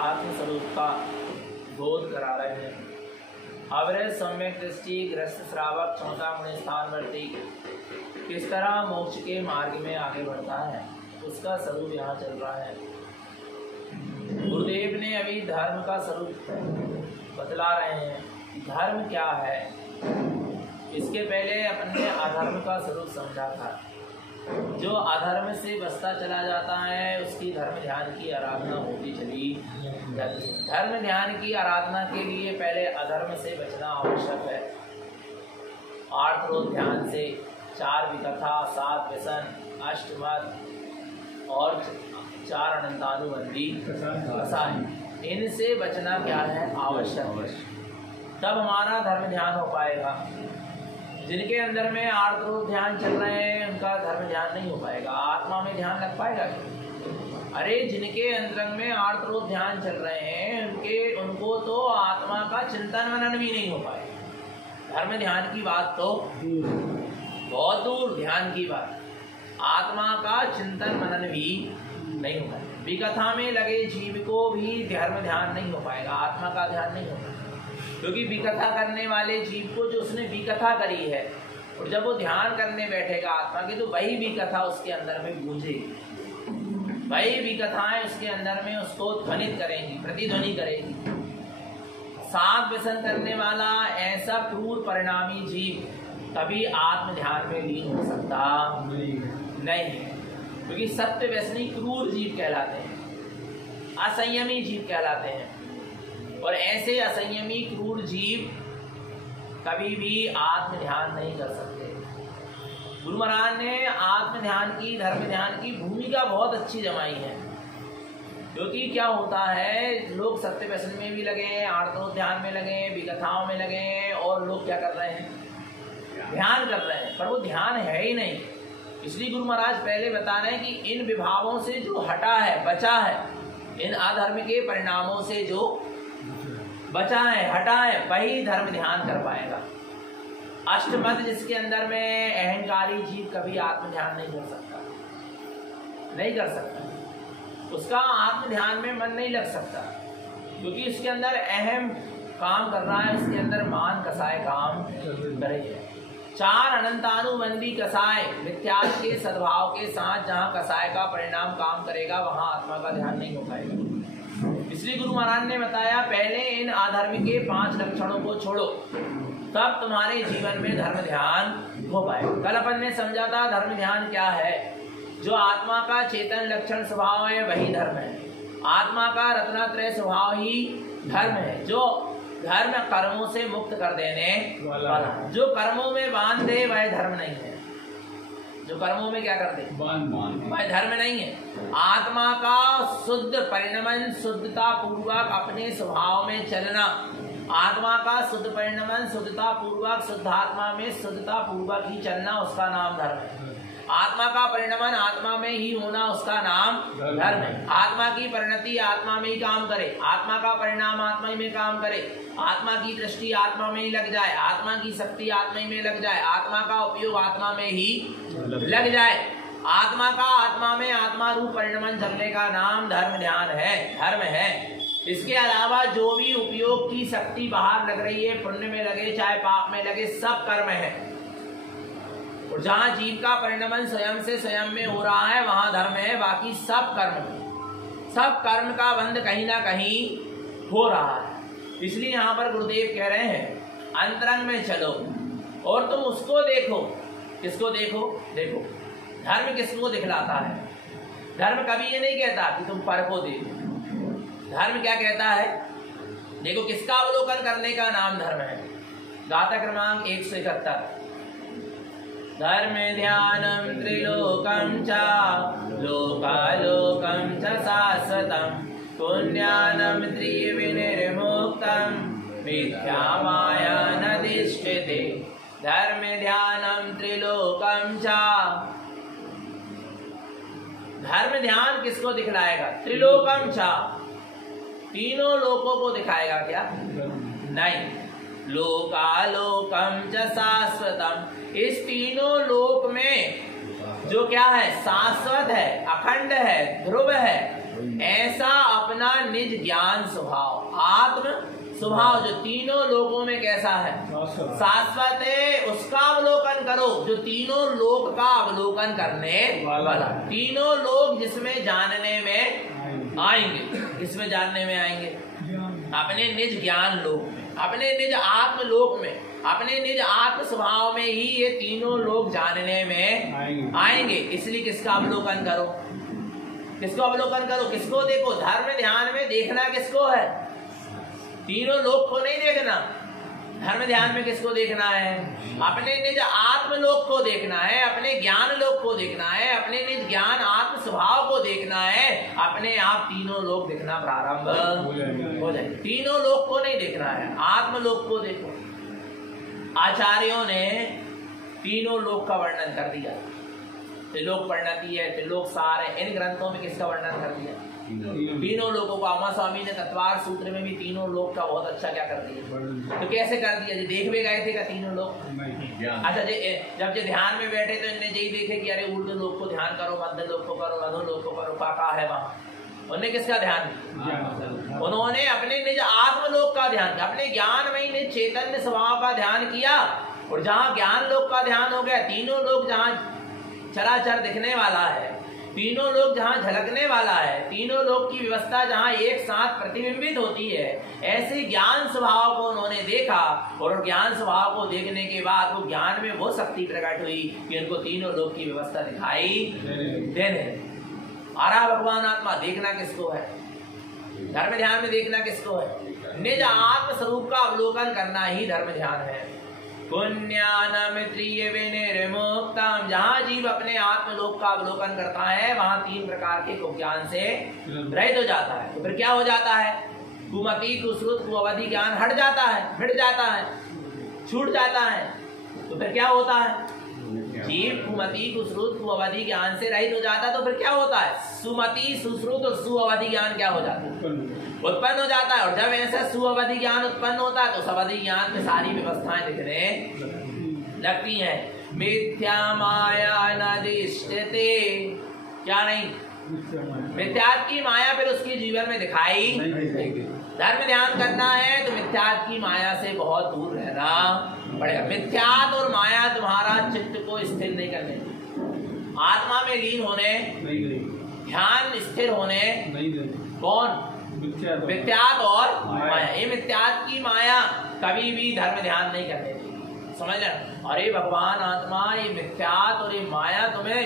आत्मस्वरूप का बोध करा रहे हैं। अवरे सम्यक दृष्टि ग्रस्त श्रावक क्षमता मुनि स्थानवर्ती किस तरह मोक्ष के मार्ग में आगे बढ़ता है उसका स्वरूप यहाँ चल रहा है। गुरुदेव ने अभी धर्म का स्वरूप बतला रहे हैं। धर्म क्या है, इसके पहले अपने अधर्म का स्वरूप समझा था। जो अधर्म से बचता चला जाता है उसकी धर्म ध्यान की आराधना होती चली जाती है। धर्म ध्यान की आराधना के लिए पहले अधर्म से बचना आवश्यक है। 8 रोज ध्यान से 4 विकथा, 7 व्यसन, अष्टमद और 4 अनंतानुबंधी कसाय, इनसे बचना क्या है आवश्यक। तब हमारा धर्म ध्यान हो पाएगा। जिनके अंदर में 8 रोज ध्यान चल रहे हैं उनका धर्म ध्यान नहीं हो पाएगा। आत्मा में ध्यान लग पाएगा क्या? अरे जिनके अंतरंग में 8 रोज ध्यान चल रहे हैं उनको तो आत्मा का चिंतन मनन भी नहीं हो पाएगा। धर्म ध्यान की बात तो बहुत दूर, ध्यान की बात, आत्मा का चिंतन मनन भी नहीं हो पाएगा। विकथा में लगे जीव को भी धर्म ध्यान नहीं हो पाएगा, आत्मा का ध्यान नहीं होगा। क्योंकि विकथा करने वाले जीव को जो उसने विकथा करी है और जब वो ध्यान करने बैठेगा आत्मा की तो वही विकथा उसके अंदर में गूंजेगी, वही विकथाएं उसके अंदर में उसको ध्वनित करेंगी, प्रतिध्वनि करेगी। 7 व्यसन करने वाला ऐसा क्रूर परिणामी जीव कभी आत्म ध्यान में लीन हो सकता नहीं, क्योंकि सत्य व्यसनी क्रूर जीव कहलाते हैं, असंयमी जीव कहलाते हैं। और ऐसे असंयमी क्रूर जीव कभी भी आत्म ध्यान नहीं कर सकते। गुरु महाराज ने आत्म ध्यान की, धर्म ध्यान की भूमिका बहुत अच्छी जमाई है। क्योंकि क्या होता है, लोग सत्य व्यसन में भी लगे हैं, आर्तों ध्यान में लगे हैं, विकथाओं में लगे हैं, और लोग क्या कर रहे हैं, ध्यान कर रहे हैं, पर वो ध्यान है ही नहीं। इसलिए गुरु महाराज पहले बता रहे हैं कि इन विभावों से जो हटा है, बचा है, इन अधर्म के परिणामों से जो बचा है, हटा है, वही धर्म ध्यान कर पाएगा। अष्टमद जिसके अंदर में अहंकारी जीव कभी आत्म ध्यान नहीं कर सकता, नहीं कर सकता, उसका आत्म ध्यान में मन नहीं लग सकता, क्योंकि उसके अंदर अहम काम कर रहा है, उसके अंदर मान कसाय काम कर रही है। 4 अनंतानुबंधी कसाय मिथ्यात्व के सद्भाव के साथ जहाँ कसाय का परिणाम काम करेगा वहाँ आत्मा का ध्यान नहीं हो पाएगा। इसलिए गुरु महाराज ने बताया पहले इन अधर्म के 5 लक्षणों को छोड़ो, तब तुम्हारे जीवन में धर्म ध्यान हो पाएगा। कल अपन ने समझा था धर्म ध्यान क्या है। जो आत्मा का चेतन लक्षण स्वभाव है वही धर्म है। आत्मा का रत्नात्रय स्वभाव ही धर्म है, जो धर्म कर्मों से मुक्त कर देने वाला। जो कर्मों में बांध दे वह धर्म नहीं है, जो कर्मों में क्या कर दे वह धर्म नहीं है। आत्मा का शुद्ध परिणमन, शुद्धता पूर्वक अपने स्वभाव में चलना, आत्मा का शुद्ध परिणमन, शुद्धता पूर्वक शुद्धात्मा में शुद्धता पूर्वक ही चलना, उसका नाम धर्म है। आत्मा का परिणमन आत्मा में ही होना, उसका नाम धर्म है। आत्मा की परिणति आत्मा में ही काम करे, आत्मा का परिणाम आत्मा ही में काम करे, आत्मा की दृष्टि आत्मा में ही लग जाए, आत्मा की शक्ति आत्मा ही में लग जाए, आत्मा का उपयोग आत्मा में ही लग जाए। आत्मा का आत्मा में आत्मा रूप परिणमन चलने का नाम धर्म ध्यान है, धर्म है। इसके अलावा जो भी उपयोग की शक्ति बाहर लग रही है, पुण्य में लगे चाहे पाप में लगे, सब कर्म है। और जहाँ जीव का परिणमन स्वयं से स्वयं में हो रहा है वहां धर्म है, बाकी सब कर्म का बंध कहीं ना कहीं हो रहा है। इसलिए यहाँ पर गुरुदेव कह रहे हैं अंतरंग में चलो और तुम उसको देखो। किसको देखो? देखो धर्म किसको दिखलाता है। धर्म कभी ये नहीं कहता कि तुम पर को देखो। धर्म क्या कहता है? देखो किसका अवलोकन करने का नाम धर्म है। गाथा क्रमांक 171। धर्म ध्यानम त्रिलोकम च लोकालोकम च शाश्वतम पुण्यानम त्रिविनिर्मुक्तम मिथ्या माया नदिष्ठिते। धर्म ध्यानम त्रिलोकम च। धर्म ध्यान किसको दिखलाएगा? त्रिलोकम च, तीनों लोकों को दिखाएगा क्या? नहीं। लोकालोकम च शाश्वतम, इस तीनों लोक में जो क्या है? शाश्वत है, अखंड है, ध्रुव है, ऐसा अपना निज ज्ञान स्वभाव, आत्म स्वभाव जो तीनों लोकों में कैसा है, शाश्वत है, उसका अवलोकन करो, जो तीनों लोक का अवलोकन करने वाला। तीनों लोग जिसमें जानने में आएंगे, किसमें जानने में आएंगे? अपने निज ज्ञान लोक में, अपने निज आत्म लोक में, अपने निज आत्म स्वभाव में ही ये तीनों लोग जानने में आएंगे। इसलिए किसका अवलोकन करो? किसको अवलोकन करो? किसको देखो? धर्म ध्यान में देखना किसको है? तीनों लोक को नहीं देखना। धर्म ध्यान में किसको देखना है? अपने निज आत्म लोक को देखना है, अपने ज्ञान लोक को देखना है, अपने निज ज्ञान आत्म स्वभाव को देखना है। अपने आप तीनों लोक देखना प्रारंभ हो जाए। तीनों लोक को नहीं देखना है, आत्म लोक को देखो। आचार्यों ने तीनों लोक का वर्णन कर दिया। त्रिलोक परिणति है, त्रिलोक सार है, इन ग्रंथों में किसका वर्णन कर दिया? तीनों लोगों का। अमा स्वामी ने तत्वार सूत्र में भी तीनों लोक का बहुत अच्छा क्या कर दिया। तो कैसे कर दिया? जी देख भी गए थे क्या तीनों लोक? अच्छा, जब जो ध्यान में बैठे तो इनने यही देखे कि अरे ऊर्ध्व लोक को ध्यान करो, मध्य लोक को करो, अधो लोक को करो, का है वहां। उन्होंने किसका ध्यान किया? उन्होंने अपने निज आत्मलोक का ध्यान किया, अपने ज्ञान में निज चैतन्य स्वभाव का ध्यान किया। और जहाँ ज्ञान लोक का ध्यान हो गया, तीनों लोग जहाँ चराचर दिखने वाला है, तीनों लोग जहाँ झलकने वाला है, तीनों लोग की व्यवस्था जहाँ एक साथ प्रतिबिंबित होती है, ऐसे ज्ञान स्वभाव को उन्होंने देखा। और ज्ञान स्वभाव को देखने के बाद वो ज्ञान में वो शक्ति प्रकट हुई कि उनको तीनों लोग की व्यवस्था दिखाई देने। आरा भगवान आत्मा देखना किसको है? धर्म ध्यान में देखना किसको है? निज आत्म स्वरूप का अवलोकन करना ही धर्म ध्यान है। पुण्यानमित्रीय विनिर्मुक्तम, जहाँ जीव अपने आत्मलोक का अवलोकन करता है वहाँ तीन प्रकार के ज्ञान से रहित हो जाता है। तो फिर क्या हो जाता है? कुमति कुश्रुत कुअवधि ज्ञान हट जाता है, मिट जाता है, छूट जाता है। तो फिर क्या होता है? जीव कुमति कुश्रुत कुअवधि ज्ञान से रहित हो जाता है। तो फिर क्या होता है? सुमति सुश्रुत और सुअवधि ज्ञान क्या हो जाता है? उत्पन्न हो जाता है। और जब ऐसा सुअवधि ज्ञान उत्पन्न होता है तो सवधि ज्ञान में सारी व्यवस्थाएं दिखने लगती हैं। मिथ्या माया नदिष्टते, क्या नहीं? मिथ्यात्व की माया फिर उसके जीवन में दिखाई। धर्म ध्यान करना है तो मिथ्यात्व की माया से बहुत दूर रहना पड़ेगा। मिथ्यात्व और माया तुम्हारा चित्त को स्थिर नहीं करने, आत्मा में लीन होने, ध्यान स्थिर होने कौन? मिथ्यात्व और माया। ये मिथ्यात्व की माया कभी भी धर्म ध्यान नहीं करने देगी, समझ लेना। अरे भगवान आत्मा, ये मिथ्यात्व और ये माया तुम्हें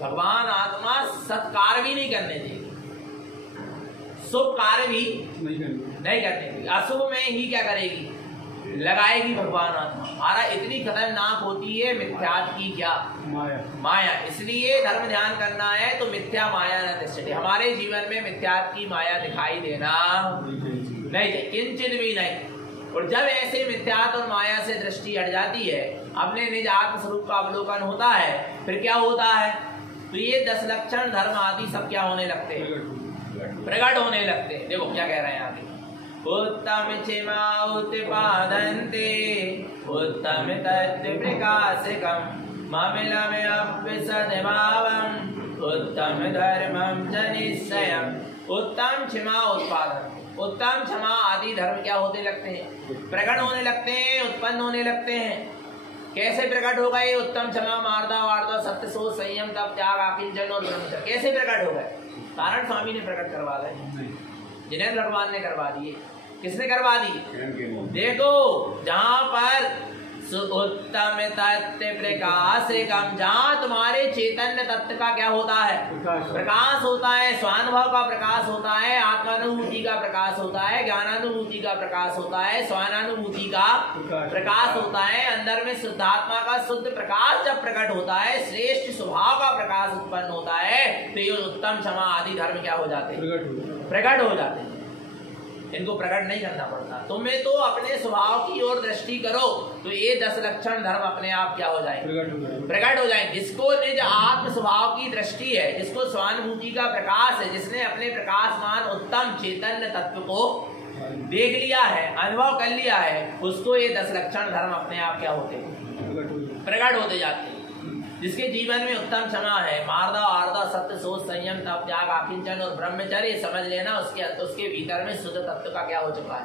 भगवान आत्मा सत्कार भी नहीं करने देगी, शुभ कार्य भी नहीं करने देगी, अशुभ में ही क्या करेगी? लगाएगी भगवान आत्मा। हमारा इतनी खतरनाक होती है मिथ्यात्व की क्या? माया। इसलिए धर्म ध्यान करना है तो मिथ्या माया न दृष्टि, हमारे जीवन में मिथ्यात्व की माया दिखाई देना नहीं, किंचित भी नहीं। और जब ऐसे मिथ्यात्व और माया से दृष्टि हट जाती है, अपने निज आत्म स्वरूप का अवलोकन होता है, फिर क्या होता है? तो ये 10 लक्षण धर्म आदि सब क्या होने लगते हैं? प्रकट होने लगते हैं। देखो क्या कह रहे हैं आगे। उत्तम क्षमा उत्पादन्ते उत्तम तत्व प्रकाशकम ममिलमप्यसद्भावम् उत्तम धर्मम च निश्चयम्। उत्तम क्षमा उत्पादन, उत्तम क्षमा आदि धर्म क्या होने लगते हैं? प्रकट होने लगते हैं, उत्पन्न होने लगते हैं। कैसे प्रकट हो गए? उत्तम क्षमा मार्दा वार्दा सत्य सोच संयम तप त्याग आकिंचन और ब्रह्मचर्य कैसे प्रकट हो गए? कारण स्वामी ने प्रकट करवा दिए, जिनेन्द्र भगवान ने करवा दिए। किसने करवा दी? देखो जहाँ पर उत्तम तत्व प्रकाशकम, जहाँ तुम्हारे चैतन्य तत्व का क्या होता है? प्रकाश होता है, स्वानुभव का प्रकाश होता है, आत्मानुभूति का प्रकाश होता है, ज्ञानानुभूति का प्रकाश होता है, स्वानुभूति का प्रकाश होता है। अंदर में शुद्धात्मा का शुद्ध प्रकाश जब प्रकट होता है, श्रेष्ठ स्वभाव का प्रकाश उत्पन्न होता है, तो ये उत्तम क्षमा आदि धर्म क्या हो जाते हैं? प्रकट हो जाते हैं। इनको प्रकट नहीं करना पड़ता। तुम्हें तो अपने स्वभाव की ओर दृष्टि करो तो ये 10 लक्षण धर्म अपने आप क्या हो जाए? प्रकट हो जाए। जिसको निज आत्म स्वभाव की दृष्टि है, जिसको स्वानुभूति का प्रकाश है, जिसने अपने प्रकाशमान उत्तम चैतन्य तत्व को देख लिया है, अनुभव कर लिया है, उसको ये 10 लक्षण धर्म अपने आप क्या होते हैं? प्रकट होते जाते हैं। जिसके जीवन में उत्तम क्षमा है, मार्दा आर्दा सत्य सोच संयम तप त्याग आकिंचन और ब्रह्मचर्य, समझ लेना उसके भीतर में शुद्ध तत्व का क्या हो चुका है,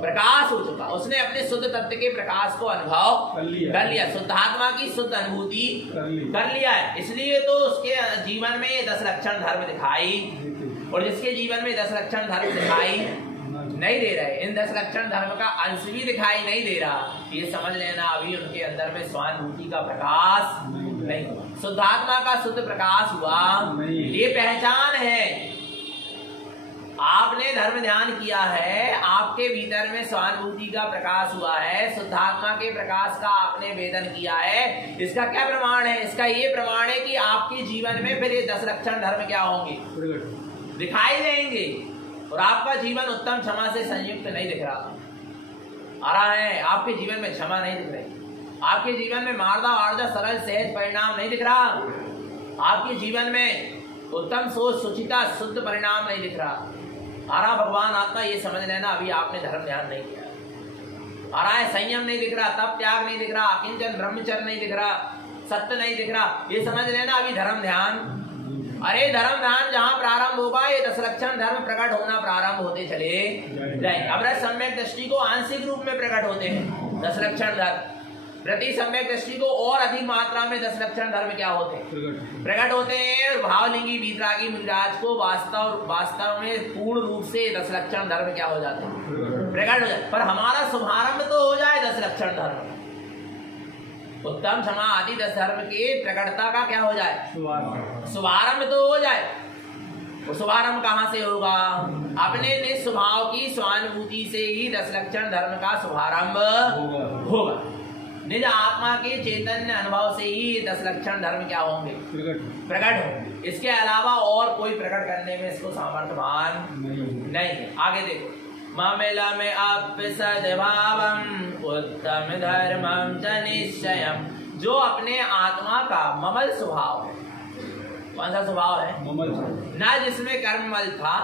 प्रकाश हो चुका। उसने अपने शुद्ध तत्व के प्रकाश को अनुभव कर लिया, शुद्धात्मा की शुद्ध अनुभूति कर लिया है। इसलिए तो उसके जीवन में 10 लक्षण धर्म दिखाई, और जिसके जीवन में 10 लक्षण धर्म दिखाई नहीं दे रहे, इन 10 लक्षण धर्म का अंश भी दिखाई नहीं दे रहा, ये समझ लेना अभी उनके अंदर में स्वानुभूति का प्रकाश नहीं हुआ, शुद्धात्मा का शुद्ध प्रकाश हुआ। ये पहचान है। आपने धर्म ध्यान किया है, आपके भीतर में स्वानुभूति का प्रकाश हुआ है, शुद्धात्मा के प्रकाश का आपने वेदन किया है। इसका क्या प्रमाण है? इसका ये प्रमाण है कि आपके जीवन में फिर ये 10 लक्षण धर्म क्या होंगे, दिखाई देंगे, और आपका जीवन उत्तम क्षमा से संयुक्त नहीं दिख रहा आ रहा है। आपके जीवन में क्षमा नहीं दिख रही, आपके जीवन में मार्दा वार्दा सरल सहज परिणाम नहीं दिख रहा, आपके जीवन में उत्तम सोच सुचिता शुद्ध परिणाम नहीं दिख रहा आ रहा। भगवान आत्मा ये समझ लेना अभी आपने धर्म ध्यान नहीं किया आ रहा है। संयम नहीं दिख रहा, तप त्याग नहीं दिख रहा, अकिंचन ब्रह्मचर्य नहीं दिख रहा, सत्य नहीं दिख रहा, ये समझ लेना अभी धर्म ध्यान। अरे धर्म ध्यान जहाँ प्रारंभ होगा, ये 10 लक्षण धर्म प्रकट होना प्रारंभ होते चले जाएंगे। अब सम्यक दृष्टि को आंशिक रूप में प्रकट होते हैं 10 लक्षण धर्म, प्रति सम्यक दृष्टि को और अधिक मात्रा में 10 लक्षण धर्म क्या होते हैं, प्रकट होते हैं। और भावलिंगी वीतरागी मिराज को वास्तव में पूर्ण रूप से 10 लक्षण धर्म क्या हो जाते हैं, प्रकट हो जाते। पर हमारा शुभारंभ तो हो जाए 10 लक्षण धर्म, उत्तम क्षमा आदि 10 धर्म के प्रकटता का क्या हो जाए, शुभारंभ तो हो जाए। वो शुभारंभ कहाँ से होगा? अपने निस्वभाव की स्वानुभूति से ही 10 लक्षण धर्म का शुभारंभ होगा। निज आत्मा के चैतन्य अनुभव से ही 10 लक्षण धर्म क्या होंगे, प्रकट होंगे। इसके अलावा और कोई प्रकट करने में इसको सामर्थ्यवान नहीं है। आगे देखो, मामेला में आप सद्भावम उत्तम धर्मम च निश्चयम, जो अपने आत्मा का ममल स्वभाव है। कौन सा स्वभाव है? ममल। ना जिसमें कर्ममल था,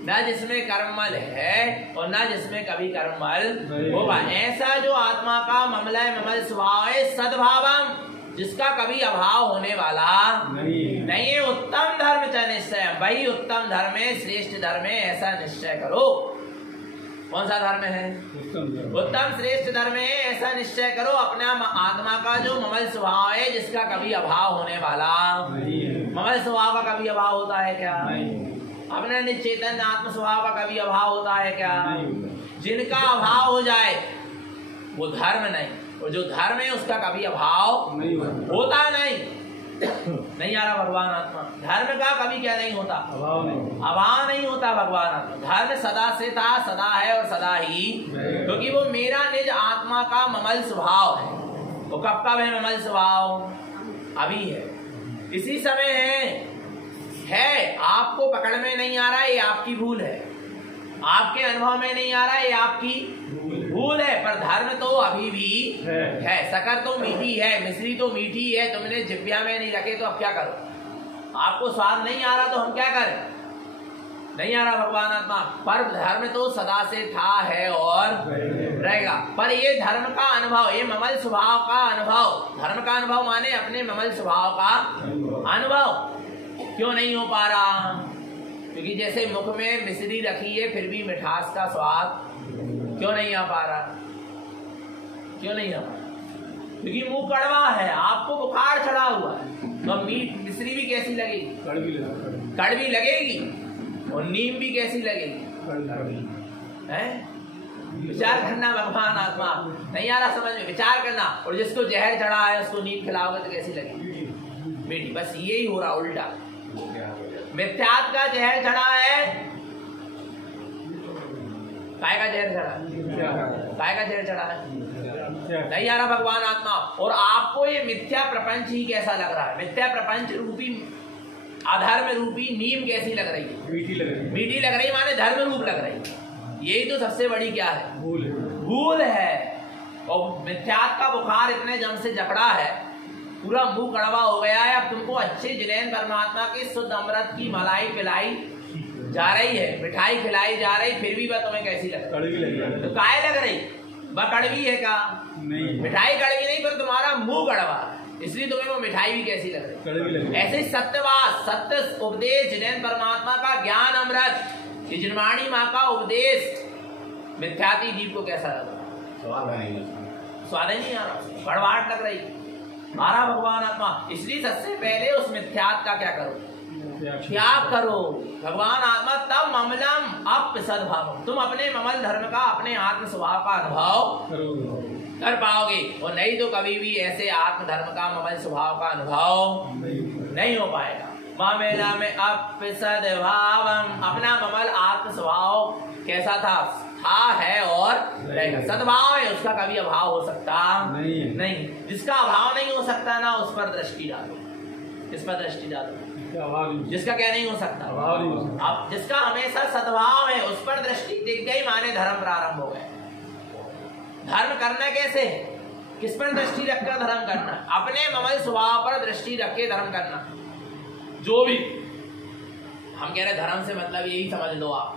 ना जिसमें कर्ममल है, और ना जिसमें कभी कर्ममल होगा। ऐसा जो आत्मा का ममलय ममल स्वभाव है, सद्भावम, जिसका कभी अभाव होने वाला नहीं है। उत्तम धर्म च निश्चय, वही उत्तम धर्म है, श्रेष्ठ धर्म है, ऐसा निश्चय करो। कौन सा धर्म है? उत्तम श्रेष्ठ धर्म है, ऐसा निश्चय करो। अपना आत्मा का जो ममल स्वभाव है, जिसका कभी अभाव होने वाला, ममल स्वभाव का कभी अभाव होता है क्या? अपने निश्चेतन आत्म स्वभाव का कभी अभाव होता है क्या? जिनका अभाव हो जाए वो धर्म नहीं, और जो धर्म है उसका कभी अभाव होता नहीं आ रहा। भगवान आत्मा धर्म का कभी क्या नहीं होता, अभाव नहीं होता। भगवान आत्मा धर्म सदा से था, सदा है और सदा ही, क्योंकि वो मेरा निज आत्मा का ममल स्वभाव है। वो कब कब है ममल स्वभाव? अभी है, इसी समय है। आपको पकड़ में नहीं आ रहा है, ये आपकी भूल है। आपके अनुभव में नहीं आ रहा है, ये आपकी भूल है। पर धर्म तो अभी भी है। शक्कर तो मीठी है, मिश्री तो मीठी है, तुमने जिब्या में नहीं रखे तो अब क्या करो? आपको स्वाद नहीं आ रहा तो हम क्या करें? नहीं आ रहा भगवान आत्मा। पर धर्म तो सदा से था, है और रहेगा। पर ये धर्म का अनुभव, ये ममल स्वभाव का अनुभव, धर्म का अनुभव माने अपने ममल स्वभाव का अनुभव क्यों नहीं हो पा रहा? क्योंकि जैसे मुख में मिश्री रखी है, फिर भी मिठास का स्वाद क्यों नहीं आ पा रहा? क्यों नहीं आ पा रहा? क्योंकि मुंह कड़वा है, आपको बुखार चढ़ा हुआ है, तो मिश्री भी कैसी लगेगी? कड़वी लगेगी। और नीम भी कैसी लगेगी? हैं? विचार करना भगवान आत्मा, नहीं आ रहा समझ में? विचार करना। और जिसको जहर चढ़ा है उसको नीम खिलाओगे तो कैसी लगेगी? मीठी। बस यही हो रहा उल्टा। मिथ्यात्व का जहर चढ़ा है, काय का जहर चढ़ा है? काय का जहर चढ़ा है? नहीं आ रहा भगवान आत्मा। और आपको ये मिथ्या प्रपंच ही कैसा लग रहा है? मिथ्या प्रपंच रूपी अधर्म रूपी नीम कैसी लग रही है? मीठी लग रही है। मीठी लग रही माने धर्म रूप लग रही है। यही तो सबसे बड़ी क्या है? भूल है। और मिथ्यात्व का बुखार इतने जम से जकड़ा है, पूरा मुंह कड़वा हो गया है। अब तुमको अच्छे जिलेन परमात्मा की शुद्ध अमृत की मलाई पिलाई जा रही है, मिठाई खिलाई जा रही, फिर भी वह तुम्हें कैसी लग रही? तो काय लग रही? वह कड़वी है का? नहीं। मिठाई कड़वी नहीं, पर तुम्हारा मुंह कड़वा है। इसलिए तुम्हें वो मिठाई भी कैसी लग रही। ऐसे ही सत्यवाद, सत्य उपदेश, जिनेन्द्र परमात्मा का ज्ञान अमृत, ये जिनवाणी माँ का उपदेश मिथ्याती जीव को कैसा लगा? स्वाद ही नहीं आ रहा, भड़वाट लग रही, आ रहा भगवान आत्मा। इसलिए सबसे पहले उस मिथ्यात का क्या करो? त्याग करो। भगवान आत्मा तब ममलम अप सद्भाव, तुम अपने ममल धर्म का, अपने आत्म स्वभाव का अनुभव कर पाओगे, और नहीं तो कभी भी ऐसे आत्म धर्म का, ममल स्वभाव का अनुभव नहीं हो पाएगा। ममेला में अप सद्भावम, अपना ममल आत्म स्वभाव कैसा था है और रहेगा। सद्भाव है, उसका कभी अभाव हो सकता नहीं। जिसका अभाव नहीं हो सकता ना, उस पर दृष्टि डालो। किस पर दृष्टि डालो? जिसका क्या नहीं हो सकता, अब जिसका हमेशा सद्भाव है उस पर दृष्टि टिक गई, माने धर्म प्रारंभ हो गए। धर्म करना कैसे? किस पर दृष्टि रखकर धर्म करना? अपने ममल स्वभाव पर दृष्टि रख के धर्म करना। जो भी हम कह रहे धर्म से मतलब यही समझ लो आप,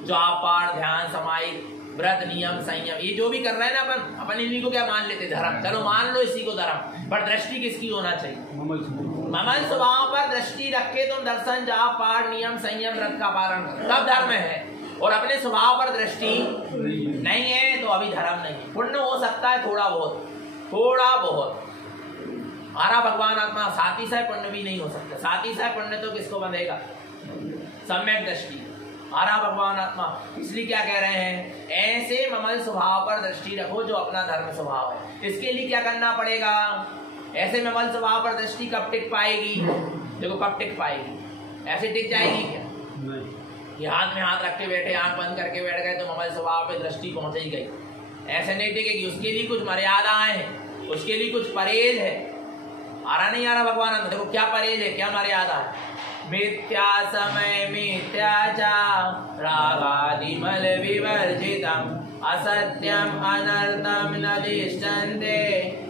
जो आप पाठ, ध्यान, समाहित, व्रत, नियम, संयम, ये जो भी कर रहे हैं ना अपन इन्हीं को क्या मान लेते धर्म। चलो मान लो इसी को धर्म, पर दृष्टि किसकी होना चाहिए? ममल स्वभाव पर दृष्टि रखे तुम दर्शन, जाप, पाठ, नियम, संयम, व्रत का पालन करो, तब धर्म है। और अपने स्वभाव पर दृष्टि नहीं है तो अभी धर्म नहीं। पुण्य हो सकता है थोड़ा बहुत, थोड़ा बहुत। हमारा भगवान आत्मा साथी से पुण्य भी नहीं हो सकता। साथी से पुण्य तो किसको बंधेगा? सम्यक दृष्टि। हमारा भगवान आत्मा इसलिए क्या कह रहे हैं? ऐसे ममल स्वभाव पर दृष्टि रखो जो अपना धर्म स्वभाव है। इसके लिए क्या करना पड़ेगा? ऐसे ममल स्वभाव पर दृष्टि कब टिक पाएगी? देखो कब टिक पाएगी? ऐसे टिक जाएगी क्या? ये हाथ में हाथ रख के बैठे, आंख बंद करके बैठ गए तो ममल स्वभाव पे दृष्टि पहुंच ही गई, ऐसे नहीं टिकेगी। उसके लिए कुछ मर्यादाएं हैं, उसके लिए कुछ परहेज है। आ रहा नहीं आ रहा भगवान? देखो क्या परहेज है, क्या मर्यादा है। मिथ्या समय मिथ्याचार रागादिमल विवर्जितम असत्यम अनर्थम न दिष्टन्ते